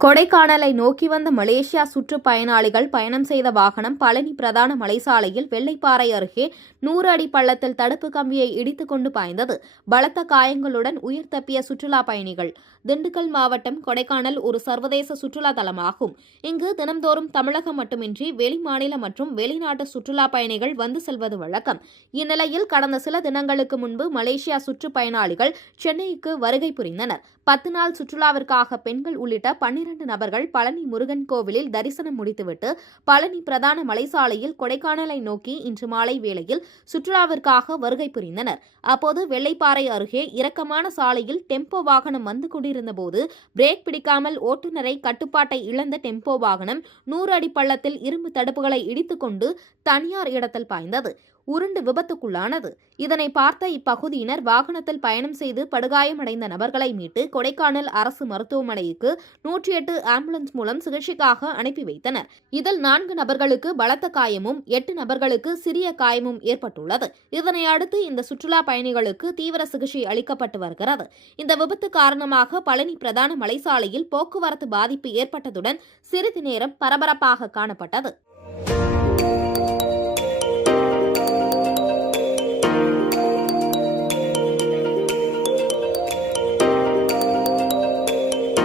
கொடைக்கானலை நோக்கி வந்த மலேசியா சுற்றுப்பயணிகள் பயணம் செய்த வாகனம் பழனி பிரதான மலைசாலையில் வெள்ளைப்பாறை அருகே 100 அடி பள்ளத்தில் தடுப்பு கம்பியை இடித்துக் கொண்டு பாய்ந்தது. பலத்த காயங்களுடன் உயிர் தப்பிய சுற்றுலா பயணிகள். திண்டுக்கல் மாவட்டம் கொடைக்கானல் ஒரு சர்வதேச சுற்றுலா தலமாகும். இங்கு தினம்தோறும் தமிழகம் மட்டுமின்றி வெளிமாநில மற்றும் வெளிநாட்டு சுற்றுலா பயணிகள் வந்து செல்வது வழக்கம். இந்நிலையில் கடந்த சில தினங்களுக்கு முன்பு மலேசியா சுற்றுப்பயணிகள் சென்னைக்கு வருகை புரிந்தனர். 10 நாள் சுற்றுலாவிற்காக பெண்கள் உள்ளிட்ட 12 நபர்கள் பழனி முருகன் கோவிலில் தரிசனம் முடித்துவிட்டு பழனி பிரதான மலைசாலையில் கொடைக்கானலை நோக்கி இன்று மாலை வேளையில் சுற்றுலாவிற்காக வருகை புரிந்தனர். அப்போது வெள்ளைப்பாறை அருகே இறக்கமான சாலையில் டெம்போ வாகனம் வந்து கொண்டிருந்தபோது பிரேக் பிடிக்காமல் ஓட்டுநரை கட்டுப்பாட்டை இழந்த டெம்போ வாகனம் 100 அடி பள்ளத்தில் இரும்பு தடுப்புகளை இடித்துக்கொண்டு தனியார் இடத்தில் பாய்ந்தது. உருண்டு விபத்துக்குள்ளானது. இதனை பார்த்த இப்பகுதியினர் வாகனத்தில் பயணம் செய்து படுகாயமடைந்த நபர்களை மீட்டு கொடைக்கானல் அரசு மருத்துவமனைக்கு 108 ஆம்புலன்ஸ் மூலம் சிகிச்சைக்காக அனுப்பி வைத்தனர். இதில் 4 நபர்களுக்கு பலத்த காயமும் 8 நபர்களுக்கு சிறிய காயமும் ஏற்பட்டுள்ளது. இதனை அடுத்து இந்த சுற்றுலா பயணிகளுக்கு தீவிர சிகிச்சை அளிக்கப்பட்டு வருகிறது. இந்த விபத்து காரணமாக பழனி பிரதான மலைசாலையில் போக்குவரத்து பாதிப்பு ஏற்பட்டதுடன் சிறிது நேரம் பரபரப்பாக காணப்பட்டது.